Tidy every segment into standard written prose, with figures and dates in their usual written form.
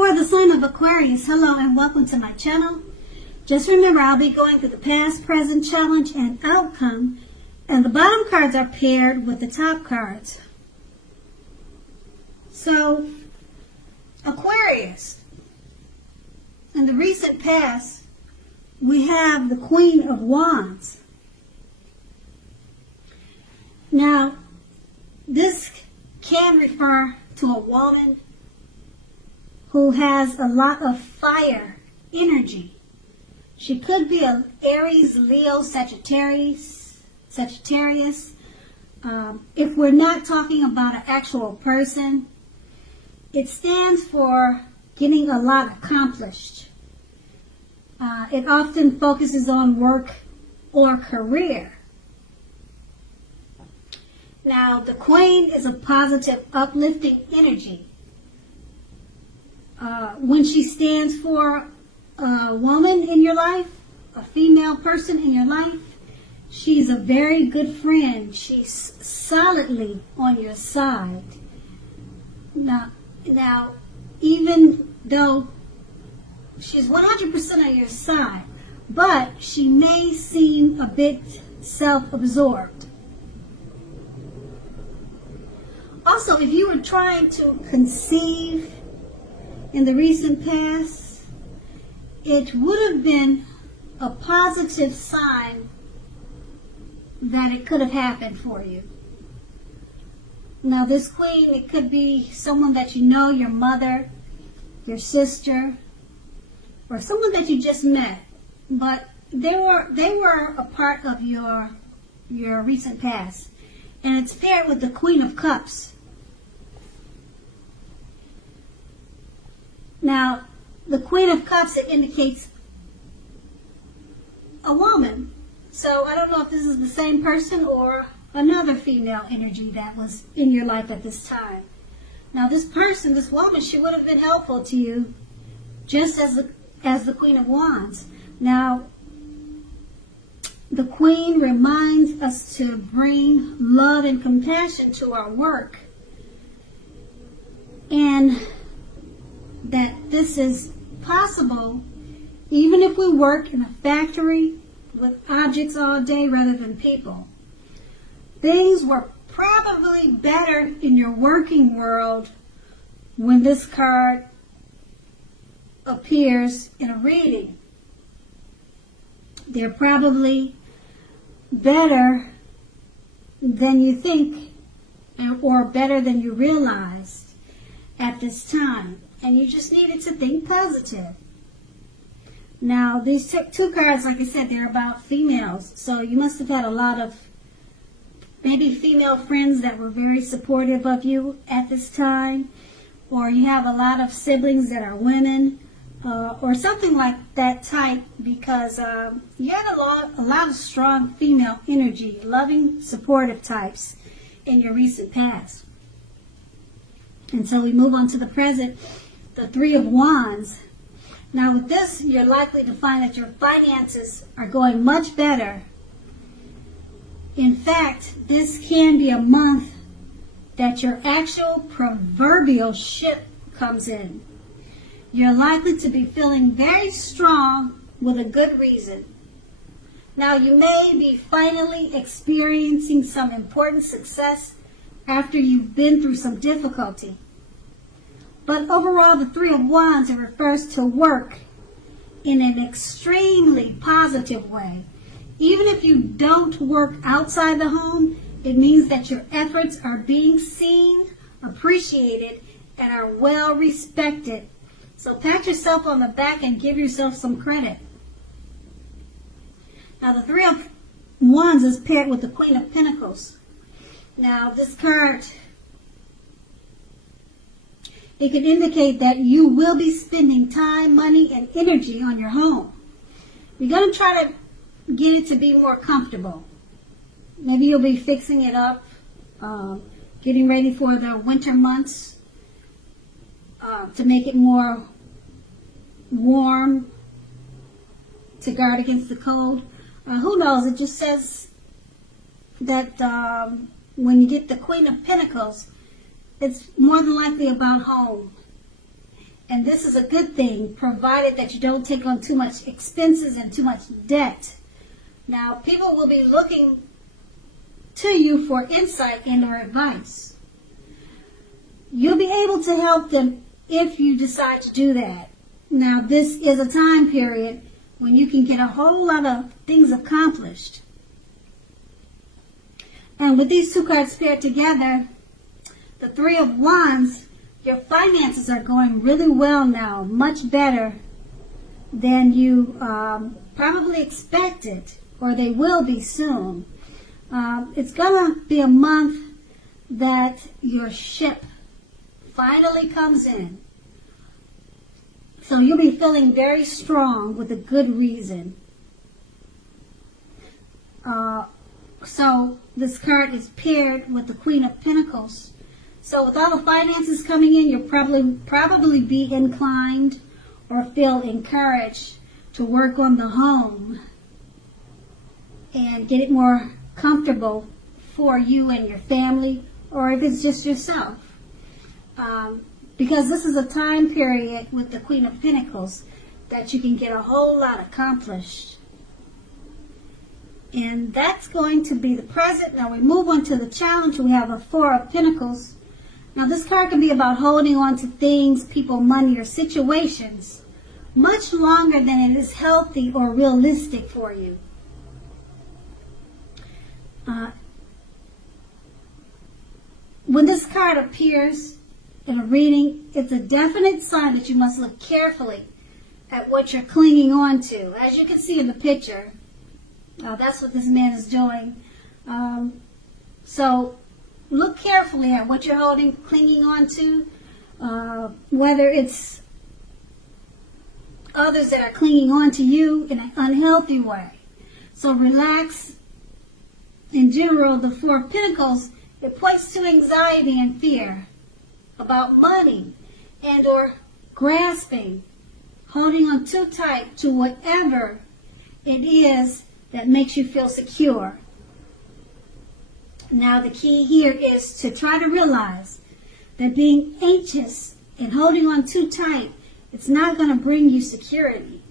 For the sign of Aquarius, hello and welcome to my channel. Just remember, I'll be going through the past, present, challenge, and outcome. And the bottom cards are paired with the top cards. So, Aquarius, in the recent past, we have the Queen of Wands. Now, this can refer to a woman who has a lot of fire energy. She could be an Aries, Leo, Sagittarius. If we're not talking about an actual person, it stands for getting a lot accomplished. It often focuses on work or career. Now, the Queen is a positive, uplifting energy. When she stands for a woman in your life, a female person in your life, she's a very good friend. She's solidly on your side. Now, even though she's 100% on your side, but she may seem a bit self-absorbed. Also, if you were trying to conceive in the recent past, it would have been a positive sign that it could have happened for you. Now, this queen, it could be someone that you know, your mother, your sister, or someone that you just met, but they were a part of your recent past, and it's paired with the Queen of Cups. Now, the Queen of Cups, it indicates a woman. So I don't know if this is the same person or another female energy that was in your life at this time. Now, this person, this woman, she would have been helpful to you just as the Queen of Wands. Now, the Queen reminds us to bring love and compassion to our work, and that this is possible even if we work in a factory with objects all day rather than people. Things were probably better in your working world when this card appears in a reading. They're probably better than you think, or better than you realized at this time. And you just needed to think positive. Now, these two cards, like I said, they're about females. So you must have had a lot of maybe female friends that were very supportive of you at this time. Or you have a lot of siblings that are women. Or something like that type, because you had a lot of strong female energy, loving, supportive types in your recent past. And so we move on to the present. The Three of Wands. Now with this, you're likely to find that your finances are going much better. In fact, this can be a month that your actual proverbial ship comes in. You're likely to be feeling very strong with a good reason. Now, you may be finally experiencing some important success after you've been through some difficulty. But overall, the Three of Wands, it refers to work in an extremely positive way. Even if you don't work outside the home, it means that your efforts are being seen, appreciated, and are well respected. So pat yourself on the back and give yourself some credit. Now, the Three of Wands is paired with the Queen of Pentacles. Now, this card, it could indicate that you will be spending time, money, and energy on your home. You're going to try to get it to be more comfortable. Maybe you'll be fixing it up, getting ready for the winter months to make it more warm, to guard against the cold. Who knows? It just says that when you get the Queen of Pentacles, it's more than likely about home. And this is a good thing, provided that you don't take on too much expenses and too much debt. Now, people will be looking to you for insight and or advice. You'll be able to help them if you decide to do that. Now, this is a time period when you can get a whole lot of things accomplished. And with these two cards paired together, the Three of Wands, your finances are going really well now, much better than you probably expected, or they will be soon. It's going to be a month that your ship finally comes in. So you'll be feeling very strong with a good reason. So this card is paired with the Queen of Pentacles. So with all the finances coming in, you'll probably be inclined or feel encouraged to work on the home and get it more comfortable for you and your family, or if it's just yourself. Because this is a time period with the Queen of Pentacles that you can get a whole lot accomplished. And that's going to be the present. Now we move on to the challenge. We have a Four of Pentacles. Now this card can be about holding on to things, people, money, or situations much longer than it is healthy or realistic for you. When this card appears in a reading, it's a definite sign that you must look carefully at what you're clinging on to. As you can see in the picture, that's what this man is doing. So look carefully at what you're clinging on to, whether it's others that are clinging on to you in an unhealthy way. So relax. In general, the Four of Pentacles, it points to anxiety and fear about money and or grasping, holding on too tight to whatever it is that makes you feel secure. Now the key here is to try to realize that being anxious and holding on too tight, it's not going to bring you security.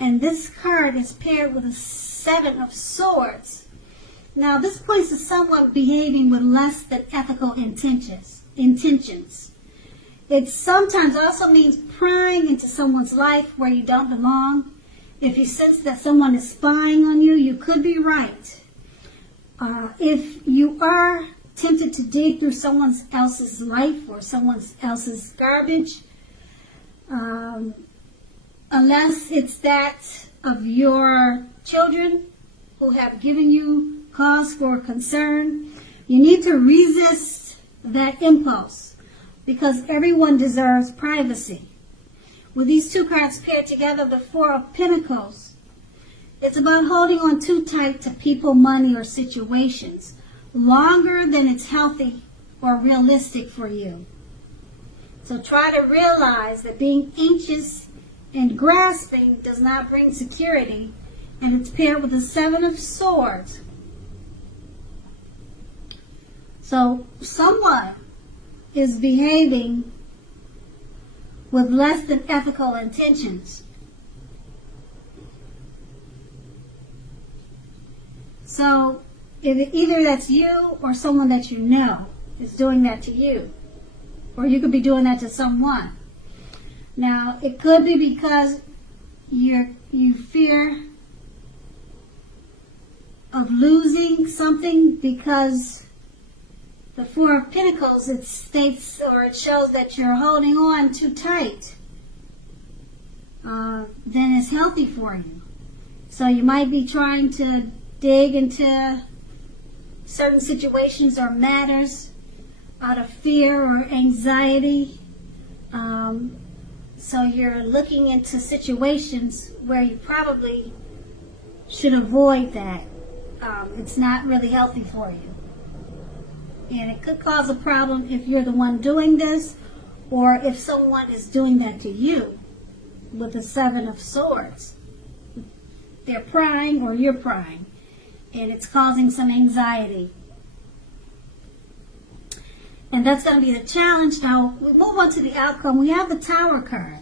And this card is paired with a Seven of Swords. Now this points to someone behaving with less than ethical intentions. It sometimes also means prying into someone's life where you don't belong. If you sense that someone is spying on you, you could be right. If you are tempted to dig through someone else's life or someone else's garbage, unless it's that of your children who have given you cause for concern, you need to resist that impulse because everyone deserves privacy. With these two cards paired together, the Four of Pentacles, it's about holding on too tight to people, money, or situations longer than it's healthy or realistic for you. So try to realize that being anxious and grasping does not bring security, and it's paired with the Seven of Swords. So someone is behaving with less than ethical intentions. So either that's you or someone that you know is doing that to you. Or you could be doing that to someone. Now, it could be because you fear of losing something, because the Four of Pentacles, it states or it shows that you're holding on too tight than is healthy for you. So you might be trying to dig into certain situations or matters out of fear or anxiety. So you're looking into situations where you probably should avoid that. It's not really healthy for you. And it could cause a problem if you're the one doing this, or if someone is doing that to you with the Seven of Swords. They're prying or you're prying, and it's causing some anxiety. And that's going to be the challenge. Now, we move on to the outcome. We have the Tower card.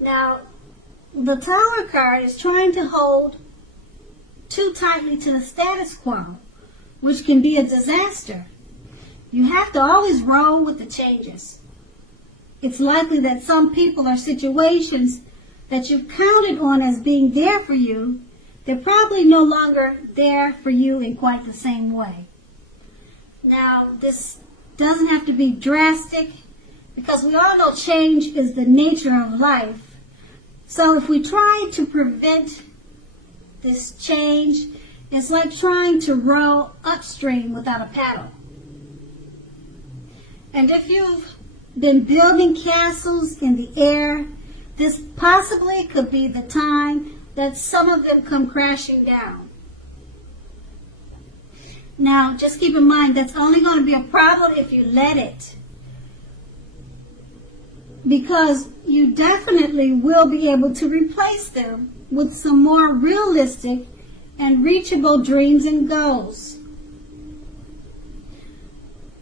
Now, the Tower card is trying to hold too tightly to the status quo, which can be a disaster. You have to always roll with the changes. It's likely that some people or situations that you've counted on as being there for you, they're probably no longer there for you in quite the same way. Now, this doesn't have to be drastic, because we all know change is the nature of life. So if we try to prevent this change, it's like trying to row upstream without a paddle. And if you've been building castles in the air, this possibly could be the time that some of them come crashing down. Now, just keep in mind, that's only going to be a problem if you let it. Because you definitely will be able to replace them with some more realistic and reachable dreams and goals.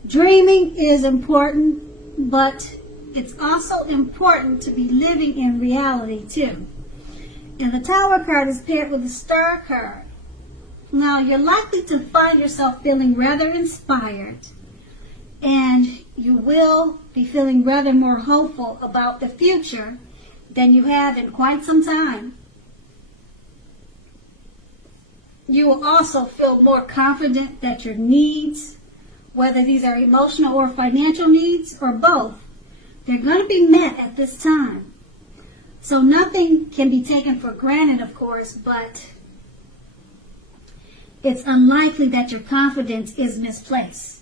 Dreaming is important, but it's also important to be living in reality too. And the Tower card is paired with the Star card. Now, you're likely to find yourself feeling rather inspired, and you will be feeling rather more hopeful about the future than you have in quite some time. You will also feel more confident that your needs, whether these are emotional or financial needs or both, they're going to be met at this time. So nothing can be taken for granted, of course, but it's unlikely that your confidence is misplaced.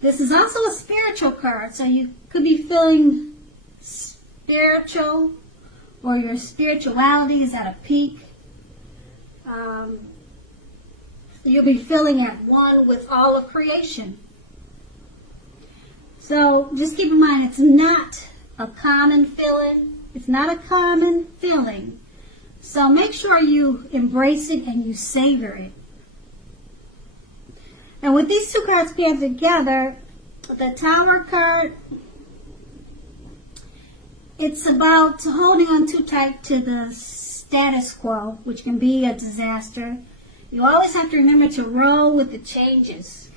This is also a spiritual card, so you could be feeling spiritual, or your spirituality is at a peak. You'll be feeling at one with all of creation. So just keep in mind, it's not a common feeling. It's not a common feeling. So make sure you embrace it and you savor it. And with these two cards paired together, the Tower card, it's about holding on too tight to the status quo, which can be a disaster. You always have to remember to roll with the changes.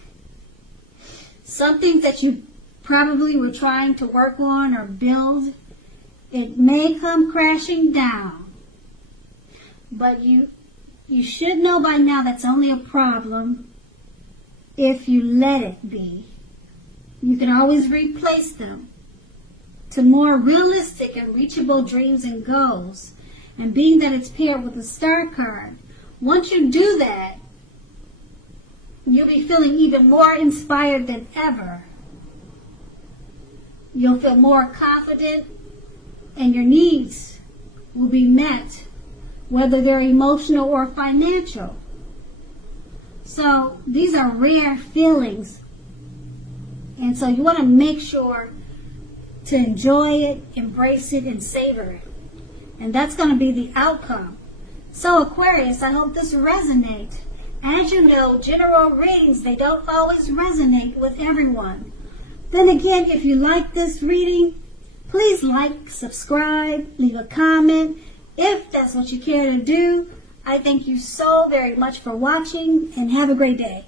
Something that you probably were trying to work on or build, it may come crashing down. But you should know by now that's only a problem if you let it be. You can always replace them to more realistic and reachable dreams and goals. And being that it's paired with the Star card, once you do that, you'll be feeling even more inspired than ever. You'll feel more confident, and your needs will be met, whether they're emotional or financial. So these are rare feelings, and so you want to make sure to enjoy it, embrace it, and savor it. And that's going to be the outcome. So Aquarius, I hope this resonates. As you know, general readings, they don't always resonate with everyone. Then again, if you like this reading, please like, subscribe, leave a comment. If that's what you care to do, I thank you so very much for watching, and have a great day.